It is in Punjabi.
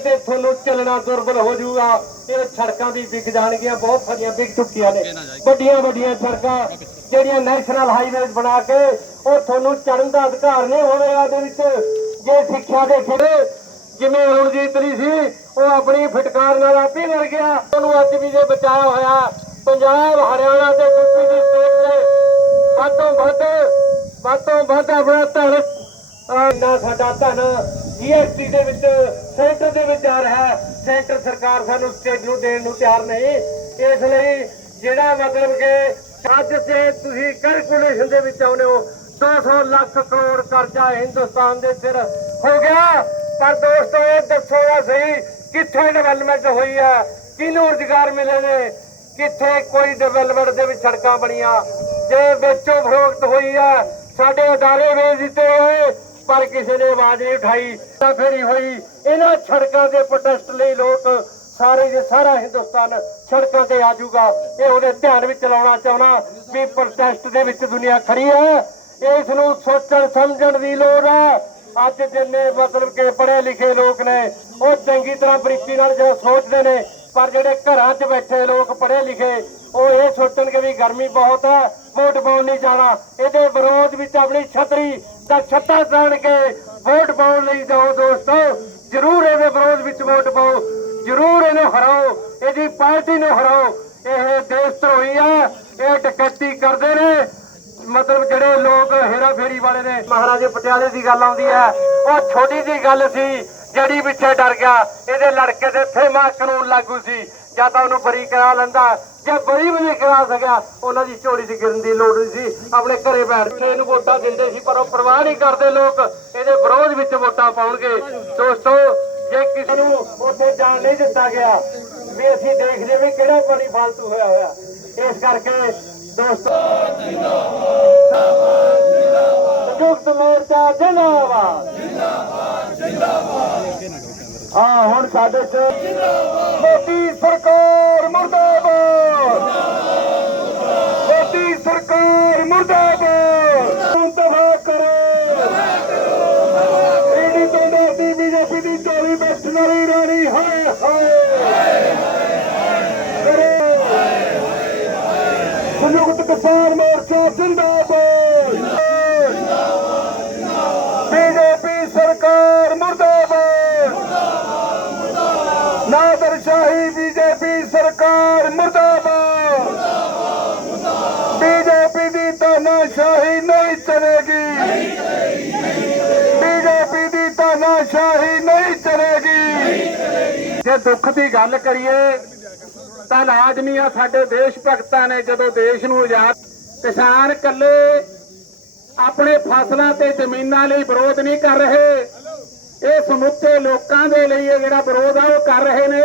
ਤੇ ਤੁਹਾਨੂੰ ਚੱਲਣਾ ਦੁਰਬਲ ਹੋ ਜਾਊਗਾ। ਇਹ ਸੜਕਾਂ ਵੀ ਵਿਕ ਜਾਣਗੀਆਂ ਬਹੁਤ ਸਾਰੀਆਂ ਵਿਕ ਚੁੱਕੀਆਂ ਨੇ। ਵੱਡੀਆਂ ਵੱਡੀਆਂ ਸੜਕਾਂ ਜਿਹੜੀਆਂ ਨੈਸ਼ਨਲ ਹਾਈਵੇਜ਼ ਬਣਾ ਕੇ ਉਹ ਤੁਹਾਨੂੰ ਚੜਨ ਦਾ ਅਧਿਕਾਰ ਨਹੀਂ ਹੋਵੇਗਾ ਦੇ ਵਿੱਚ। ਜੇ ਸਿੱਖਿਆ ਦੇ ਖੇੜੇ ਜਿਵੇਂ ਰਣਜੀਤ ਲਈ ਸੀ ਉਹ ਆਪਣੀ ਫਟਕਾਰ ਨਾਲ ਆਪੇ ਮਰ ਗਿਆ। ਉਹਨੂੰ ਅੱਜ ਵੀ ਜੇ ਬਚਾਇਆ ਹੋਇਆ ਪੰਜਾਬ ਹਰਿਆਣਾ ਤੇ ਯੂਪੀ ਦੀ ਸਟੇਟ ਨੇ ਵੱਧ ਤੋਂ ਵੱਧ ਵੱਧ ਤੋਂ ਵੱਧ ਆਪਣਾ ਧਨ ਨਾ ਸਾਡਾ ਧਨ ਜੀਐਸਟੀ ਦੇ ਵਿੱਚ, ਸੈਂਟਰ ਦੇ ਵਿੱਚ ਆ ਰਿਹਾ ਸੈਂਟਰ ਸਰਕਾਰ ਸਾਨੂੰ ਸਟੇਟ ਨੂੰ ਦੇਣ ਨੂੰ ਤਿਆਰ ਨਹੀਂ। ਇਸ ਲਈ ਜਿਹੜਾ ਮਤਲਬ ਕਿ ਅੱਜ ਤੇ ਤੁਸੀਂ ਕੈਲਕੂਲੇਸ਼ਨ ਦੇ ਵਿੱਚ ਆਉਨੇ ਹੋ 200 ਲੱਖ ਕਰੋੜ ਕਰਜ਼ਾ ਹਿੰਦੁਸਤਾਨ ਦੇ ਸਿਰ ਹੋ ਗਿਆ। ਪਰ ਦੋਸਤੋ, ਇਹ ਦੱਸੋ ਨਾ ਸਹੀ, ਕਿੱਥੇ ਡਿਵੈਲਪਮੈਂਟ ਹੋਈ ਹੈ? ਕਿਹਨੂੰ ਰੁਜ਼ਗਾਰ ਮਿਲੇ ਨੇ? ਕਿੱਥੇ ਕੋਈ ਡਿਵੈਲਪਮੈਂਟ ਦੇ ਵਿੱਚ ਸੜਕਾਂ ਬਣੀਆਂ? ਜੇ ਵੇਚੋ ਫਰੋਖਤ ਹੋਈ ਆ ਸਾਡੇ ਅਦਾਰੇ ਵੇਚ ਦਿੱਤੇ ਹੋਏ। ਪਰ ਕਿਸੇ ਨੇ ਆਵਾਜ਼ ਨਹੀਂ ਉਠਾਈ, ਤਾਂ ਫੇਰੀ ਹੋਈ। ਇਹਨਾਂ ਸੜਕਾਂ ਦੇ ਪ੍ਰੋਟੈਸਟ ਲਈ ਲੋਕ ਸਾਰੇ ਦੇ ਸਾਰਾ ਹਿੰਦੁਸਤਾਨ ਸੜਕਾਂ ਤੇ ਆ ਜਾਊਗਾ। ਇਹ ਉਹਦੇ ਧਿਆਨ ਵਿੱਚ ਲਾਉਣਾ ਚਾਹਣਾ ਵੀ ਪ੍ਰੋਟੈਸਟ ਦੇ ਵਿੱਚ ਦੁਨੀਆ ਖੜੀ ਹੈ। ਇਸ ਨੂੰ ਸੋਚਣ ਸਮਝਣ ਦੀ ਲੋੜ ਹੈ। ਅੱਜ ਜਿੰਨੇ ਮਤਲਬ ਕਿ ਪੜ੍ਹੇ ਲਿਖੇ ਲੋਕ ਨੇ, ਉਹ ਚੰਗੀ ਤਰ੍ਹਾਂ ਬਰੀਕੀ ਨਾਲ ਜੋ ਸੋਚਦੇ ਨੇ, ਪਰ ਜਿਹੜੇ ਘਰਾਂ 'ਚ ਬੈਠੇ ਲੋਕ ਪੜ੍ਹੇ ਲਿਖੇ, ਉਹ ਇਹ ਸੋਚਣਗੇ ਵੀ ਗਰਮੀ ਬਹੁਤ ਹੈ, ਵੋਟ ਪਾਉਣ ਨਹੀਂ ਜਾਣਾ। ਇਹਦੇ ਵਿਰੋਧ ਵਿੱਚ ਆਪਣੀ ਛਤਰੀ ਦਾ ਛੱਤਾ ਤਾਣ ਕੇ ਵੋਟ ਪਾਉਣ ਲਈ ਜਾਓ ਦੋਸਤੋ, ਜ਼ਰੂਰ ਇਹਦੇ ਵਿਰੋਧ ਵਿੱਚ ਵੋਟ ਪਾਓ, ਜ਼ਰੂਰ ਇਹਨੂੰ ਹਰਾਓ, ਇਹਦੀ ਪਾਰਟੀ ਨੂੰ ਹਰਾਓ। ਇਹ ਦੇਸ਼ ਧਰੋਈ ਆ, ਇਹ ਡਕੈਤੀ ਕਰਦੇ ਨੇ। ਮਤਲਬ ਜਿਹੜੇ ਲੋਕ ਹੇਰਾ ਫੇਰੀ ਵਾਲੇ ਨੇ, ਮਹਾਰਾਜੇ ਪਟਿਆਲੇ ਦੀ ਗੱਲ ਆਉਂਦੀ ਹੈ, ਉਹ ਛੋਟੀ ਜੀ ਗੱਲ ਸੀ ਜਿਹੜੀ ਪਿੱਛੇ ਡਰ ਗਿਆ। ਇਹਦੇ ਲੜਕੇ ਦੇ ਫੇਮਾ ਕਾਨੂੰਨ ਲਾਗੂ ਸੀ, ਜਾਂ ਤਾਂ ਉਹਨੂੰ ਬਰੀ ਕਰਾ ਲੈਂਦਾ ਜੇ ਬੜੀ ਵੀ ਨਹੀਂ ਕਰਾ ਸਕਿਆ, ਉਹਨਾਂ ਦੀ ਝੋਲੀ 'ਚ ਗਿਰਨ ਦੀ ਲੋੜ ਨਹੀਂ ਸੀ, ਆਪਣੇ ਘਰੇ ਬੈਠ ਕੇ ਇਹਨੂੰ ਵੋਟਾਂ ਦਿੰਦੇ ਸੀ, ਪਰ ਉਹ ਪਰਵਾਹ ਨਹੀਂ ਕਰਦੇ ਲੋਕ। ਇਹਦੇ ਵਿਰੋਧ ਵਿੱਚ ਵੋਟਾਂ ਪਾਉਣਗੇ। ਦੋਸਤੋ, ਜੇ ਕਿਸੇ ਨੂੰ ਉੱਥੇ ਜਾਣ ਨਹੀਂ ਦਿੱਤਾ ਗਿਆ, ਵੀ ਅਸੀਂ ਦੇਖਦੇ ਵੀ ਕਿਹੜਾ ਪਾਣੀ ਫਾਲਤੂ ਹੋਇਆ ਹੋਇਆ। ਇਸ ਕਰਕੇ ਦੋਸਤੋ, ਸੰਯੁਕਤ ਮੋਰਚਾ ਜਿੰਦਾਬਾਦ। ਹਾਂ, ਹੁਣ ਸਾਡੇ ਚ ਮੋਦੀ ਸਰਕਾਰ ਮੁਰਦਾਬਾਦ। ਮੁਰਦਾਬਾਦ। ਹੁਣ ਕਰੋ। ਇਹਦੀ ਤੋਂ ਦਾਦੀ ਬੀਜੇਪੀ ਦੀ ਚੋਲੀ ਬੈਠਣ ਵਾਲੀ ਰਾਣੀ, ਹਾਏ ਹਾਏ। ਕਰੋ। ਸੰਯੁਕਤ ਕਿਸਾਨ ਮੋਰਚਾ, ਜਿੰਦਾਬਾਦ ਬੀਜੇਪੀ ਸਰਕਾਰ ਮੁਰਦਾਬਾਦ ਨਾਦਰਸ਼ਾਹੀ ਬੀਜੇਪੀ ਸਰਕਾਰ ਮੁਰਦਾਬਾਦ ਬੀਜੇਪੀ ਦੀ ਤਾਨਾਸ਼ਾਹੀ ਨਹੀਂ ਚਲੇਗੀ। ਬੀਜੇਪੀ ਦੀ ਤਾਨਾਸ਼ਾਹੀ ਨਹੀਂ ਚਲੇਗੀ। ਜੇ ਦੁੱਖ ਦੀ ਗੱਲ ਕਰੀਏ, ਤਾਂ ਲਾਜ਼ਮੀ ਆ ਸਾਡੇ ਦੇਸ਼ ਭਗਤਾਂ ਨੇ ਜਦੋਂ ਦੇਸ਼ ਨੂੰ ਆਜ਼ਾਦ ਕਿਸਾਨ ਕੱਲੇ ਆਪਣੇ ਫਸਲਾਂ ਤੇ ਜ਼ਮੀਨਾਂ ਲਈ ਵਿਰੋਧ ਨਹੀਂ ਕਰ ਰਹੇ ਇਹ ਸਮੁੱਚੇ ਲੋਕਾਂ ਦੇ ਲਈ ਇਹ ਜਿਹੜਾ ਵਿਰੋਧ ਆ, ਉਹ ਕਰ ਰਹੇ ਨੇ।